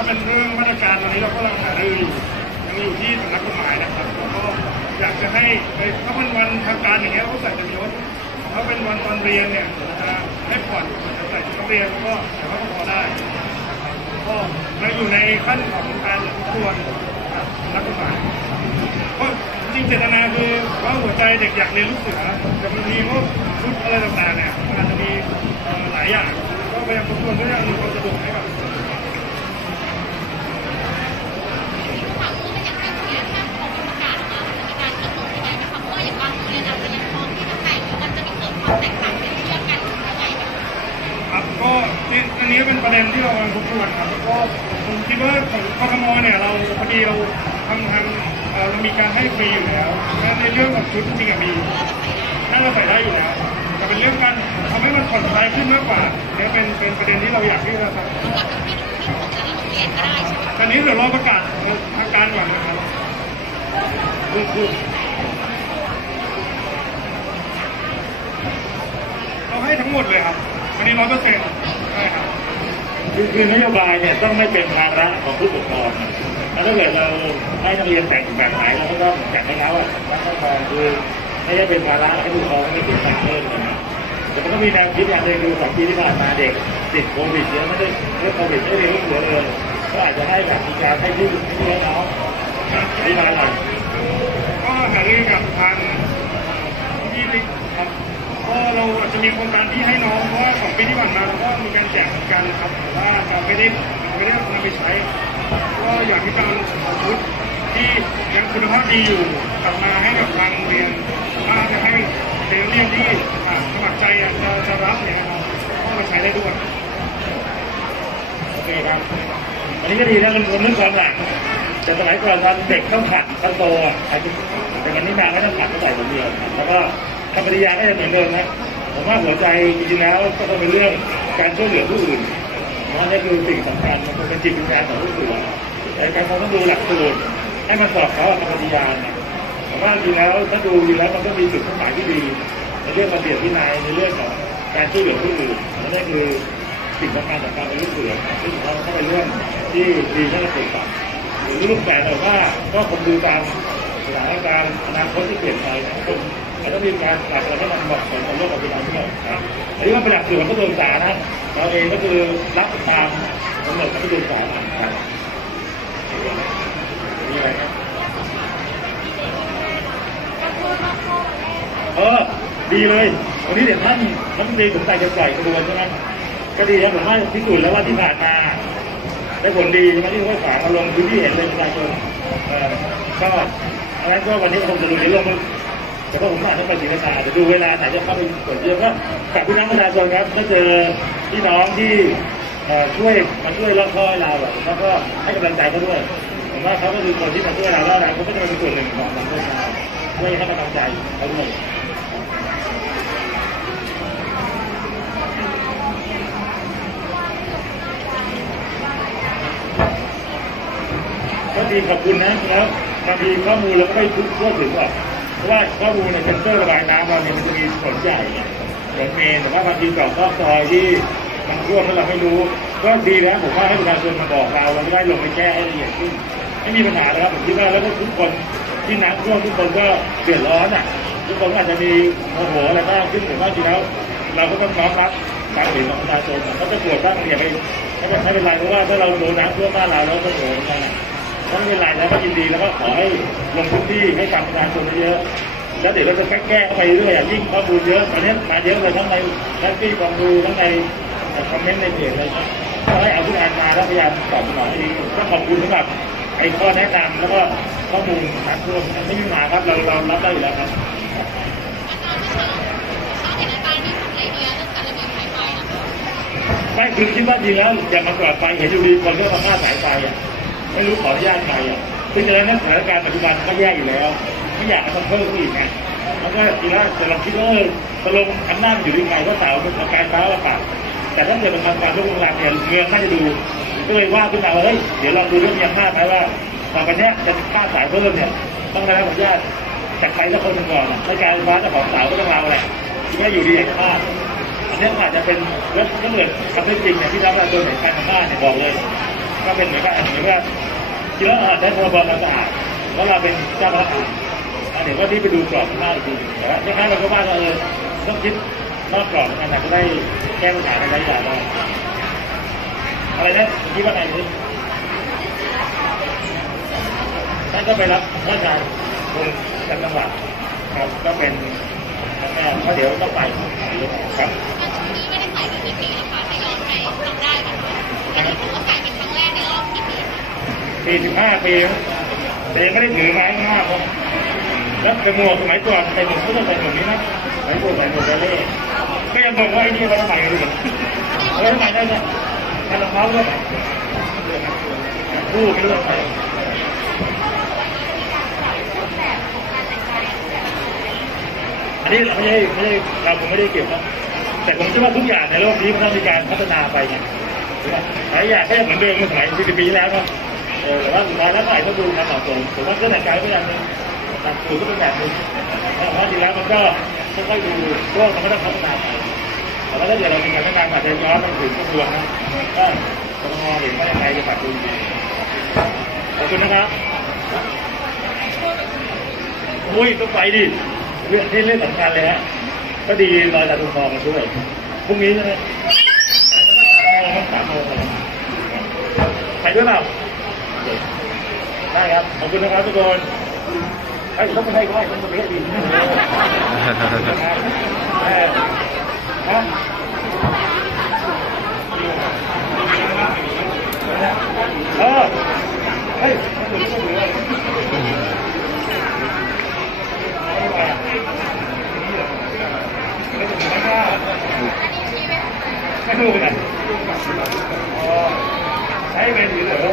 าเป็นเรื่องมาตรการตอนนี้เราก็กำลังหารืออยู่ยังอยู่ที่สำนักกฎหมายนะครับแล้วก็อยากจะให้ถ้าเป็นวันทางการอย่างเงี้ยเราใส่เต็มยศถ้าเป็นวันตอนเรียนเนี่ยจะให้ผ่อนใส่ชุดนักเรียนแล้วก็แต่ว่าก็พอได้ก็เราอยู่ในขั้นของการทบทวนกับนักกฎหมายก็จริงเจตนาคือว่าหัวใจเด็กอยากเรียนลูกเสือแต่บางทีพวกชุดอะไรต่างๆเนี่ยมันอาจจะมีหลายอย่างก็พยายามทบทวนเพื่อในี้เป็นประเด็นที่เรากำลังทบทวนครับแล้วก็ผมคิดว่าของกทมเนี่ยเราพอดีเราทำทางเอ่อเรามีการให้ฟรีอยู่แล้วและในเรื่องของชุดจริงๆอะมีน่าจะใส่ได้อยู่แล้วแต่เป็นเรื่องการทำให้มันผ่อนคลายขึ้นมากกว่าเนี่ยเป็นเป็นประเด็นที่เราอยากที่จะทำก็คือที่ที่ของแต่ละโรงเรียนก็ได้ใช่ไหมตอนนี้เดี๋ยวรอประกาศทางการก่อนนะครับคือคือเราให้ทั้งหมดเลยครับอันนี้ร้อยเปอร์เซ็นต์ใช่ครับ คือคือนโยบายเนี่ยต้องไม่เป็นภาระของผู้ปกครองแล้วถ้าเกิดเราให้นักเรียนแต่งแบบไหนเราก็ต้องจัดให้เขาว่าว่าผู้ปกครองคือไม่ได้เป็นภาระให้ผู้ปกครองไม่ติดแต่งเพิ่มนะแต่มันก็มีแนวคิดอย่างหนึ่งดูสองปีที่ผ่านมาเด็กติดโควิดเยอะไม่ได้เรื่องโควิดไม่ได้เรียนรู้เหลือเลยก็อาจจะให้แบบมีการให้ยืดให้ยืดน้องอธิบายหน่อย ก็หารือกับทางพี่ลิกครับก็เราอาจจะ มีโครงการที่ให้น้องเพราะว่าสองปีที่ผ่านมาเราก็มีการแจกเหมือนกันครับแต่ว่าเราไม่ได้เราไม่ได้นำไปใช้ ก็อยากที่จะเอาชุดที่ยังคุณภาพดีอยู่กลับมาให้กับทางโรงเรียนว่าจะให้เด็กเรียนที่สมัครใจจะจะรับเนี่ยนะครับก็มาใช้ได้ด้วยโอเคครับ อันนี้ก็ดีนะมันเป็นเรื่องความหลักแต่สมัยก่อนตอนเด็กต้องขัดต้องโตอะไอ้ที่แต่วันนี้มาไม่ต้องขัดก็ใส่คนเดียว แล้วก็คำปฏิญาก็จะเหมือนเดิมนะ ผมว่าหัวใจจริงๆแล้วก็ต้องเป็นเรื่องการช่วยเหลือผู้อื่นนะนี่คือสิ่งสำคัญมันเป็นจิตวิญญาณของผู้อื่นแต่การคงต้องดูหลักสูตรให้มันสอดคล้องกับคำปฏิญาณเนี่ยผมว่าจริงๆแล้วถ้าดูดีแล้วมันก็มีจุดมุ่งหมายที่ดีในเรื่องระเบียบวินัยในเรื่องของการช่วยเหลือผู้อื่นและนี่คือสิ่งสำคัญจากการเป็นลูกเสือซึ่งเราก็เป็นเรื่องที่ดีที่จะปฏิบัติหรือรูปแบบแต่ว่าก็คงดูตามสถานการณ์อนาคตที่เปลี่ยนไปนะคง อาจจะมีการปรับอะไรให้มันเหมาะสมกับโลกปัจจุบันด้วยครับอันนี้ว่าเป็นหลักสูตรของกระทรวงศึกษานะเราเองก็คือรับตามกำหนดของกระทรวงศึกษาครับมีอะไรครับเออดีเลย วันนี้เดี๋ยวท่านรัฐมนตรีสมใจจะปล่อยกระบวนใช่ไหมก็ดีนะผมว่าพิสูจน์แล้วว่าที่ผ่านมาได้ผลดีใช่ไหมที่เขาฝากมาลงพื้นที่เห็นเลยประชาชนเอ่อก็อันนั้นก็วันนี้คงจะดูในเรื่อง แต่ก็ผมอาจจะไปศรีราชาจะดูเวลาไหนจะเข้าไปกดเยอะก็ฝากพี่น้องประชาชนครับก็เจอพี่น้องที่ช่วยมาช่วยล็อกคอยเราแล้วก็ให้กำลังใจเขาด้วย ผมว่าเขาก็คือคนที่มาช่วยเราแล้วนะเขาก็จะเป็นส่วนหนึ่งของสังคมเราช่วยให้กำลังใจเขาด้วยก็ดีขอบคุณนะแล้วบางทีข้อมูลเราก็ไม่ทุกทั่วถึงหรอก เพราะว่าข้อมูลในเซ็นเซอร์ระบายน้ำเราเนี่ยมันจะมีผลใหญ่ผลเมนแต่ว่าบางทีต่อข้อซอยที่มันท่วมแล้วเราไม่รู้ ก็ดีนะผมว่าให้ประชาชนมาบอกเราเราจะได้ลงไปแก้ให้ละเอียดขึ้นไม่มีปัญหาแล้วครับผมคิดว่าแล้วทุกคนที่น้ำท่วมทุกคนก็เดือดร้อนอะทุกคนอาจจะมีโมโหอะไรบ้างขึ้นแต่ว่าจริงแล้วเราก็ต้องน้อมรับการเห็นของประชาชนเขาจะปวดบ้างอย่าไปไม่เป็นไม่เป็นไรเพราะว่าถ้าเราโดนน้ำท่วมบ้านเราเราก็โดนเหมือนกัน ถ้าไม่เป็นไรแล้วก็ยินดีแล้วก็ขอให้ลงพื้นที่ให้กับประชาชนเยอะๆแล้วเดี๋ยวเราจะแก้เข้าไปเรื่อยอะยิ่งข้อมูลเยอะตอนนี้มาเยอะเลยทั้งในแท็กซี่ความรู้ทั้งในคอมเมนต์ในเพจเลยก็ให้เอาทุกอันมาแล้วพยายามตอบสนองให้ดีก็ขอบคุณสำหรับไอ้ข้อแนะนำแล้วก็ข้อมูลทางร่วมไม่มีปัญหาครับเราเรารับได้อยู่แล้วครับเขาเห็นอาจารย์ที่ทำไอเดียเรื่องการระเบียบสายไฟนะคะไม่คือคิดว่าจริงแล้วอย่ามากอดไฟเห็นอยู่ดีคนก็มาฆ่าสายไฟอะ ไม่รู้ขออนุญาตใครอะซึ่งฉะนั้นสถานการณ์ปัจจุบันก็แย่อยู่แล้ว ไม่อยากให้มันเพิ่มขึ้นอีกไงแล้วก็ทีละแต่เราคิดว่าเออตกลงอำนาจอยู่ที่ใครก็สาเป็นการฟ้าว่าปากแต่ถ้าเกิดมันทำการทุกโรงแรมเนี่ยเมืองน่าจะดูก็เลยว่าขึ้นมาว่าเฮ้ยเดี๋ยวลองดูเรื่องมีอำนาไหมว่าต่อไปเนี้ยจะฆ่าสายเพิ่มเนี่ยต้องได้รับอนุญาตจากใครสักคนหนึ่งก่อนถ้าการฟ้าจ้าของสาวก็ต้องเราแหละไม่อยู่ดีเอกภาพอันนี้อาจจะเป็นแล้วก็เหมือนคำเท็จจริงเนี่ยที่รับประชาชนเห็นการทำบ้านเนี่ยบอกเลย ก็เป็นเหมือนกับเหมือนกับที่เราใช้พรบความสะอาดแล้วเราเป็นเจ้าพนักงานอันเดี๋ยวว่าที่ไปดูกรอบข้างหน้าอีกทีแต่ว่าดังนั้นเราก็ว่าเราเออต้องคิดนอกกรอบนะจะได้แก้ปัญหาในระยะยาวได้อะไรนะคิดว่าไงนี่ท่านก็ไปรับราชการตรงจังหวัดครับก็เป็นพนักงานเพราะเดี๋ยวต้องไปครับ สี่สิบห้าปีแต่ยังไม่ได้ถือไม้มากครับแล้วเป็นหมวกสมัยก่อนใส่หมวกก็ต้องใส่หมวกนี้นะใส่หมวกใส่หมวกกระเล่ก็ยังบอกว่าไอ้นี่เราทำไมกันเลยเราทำไมได้เนี่ยแค่รองเท้าก็คู่ไม่รู้ทำไมอันนี้เราไม่ได้ไม่ได้เราคงไม่ได้เกี่ยวนะแต่ผมเชื่อว่าทุกอย่างในโลกนี้มันต้องมีการพัฒนาไปไงหลายอย่างก็ยังเหมือนเดิมเมื่อสมัย40ปีแล้วเนาะ อแต่ว่าสุดท้ายแล้วก็อาจจะดูความเหมาะสมผมว่าเรื่องแต่งกายก็อย่างหนึงหลักสูตรก็เป็นแบบหนึงแต่ว่าจริงแล้วมันก็ค่อยๆดูโลกมันก็ต้องพัฒนาไปแต่ว่าถ้าเกิดเรามีการพัฒนาอาจจะย้อนไปถึงกระทรวงนะก็ต้องมองเห็นว่าอยังไงจะปรับปรุงขอบคุณนะครับอุ้ยต้องไปดิเรื่องที่เรื่องสำคัญเลยฮะก็ดีรอยตาตุงทองมาช่วยพรุ่งนี้ใช่ไหมสามโมงสามโมงไปด้วยเปล่า ได้ครับ ขอบคุณนะครับทุกคนไอ้ต้องไปให้ก็ได้ต้องไปให้ดีเออเฮ้ยไม่ถึงไม่ถึงไม่ถึงไม่ได้ไม่รู้เลยอ๋อใช้เป็นหรือเหรอ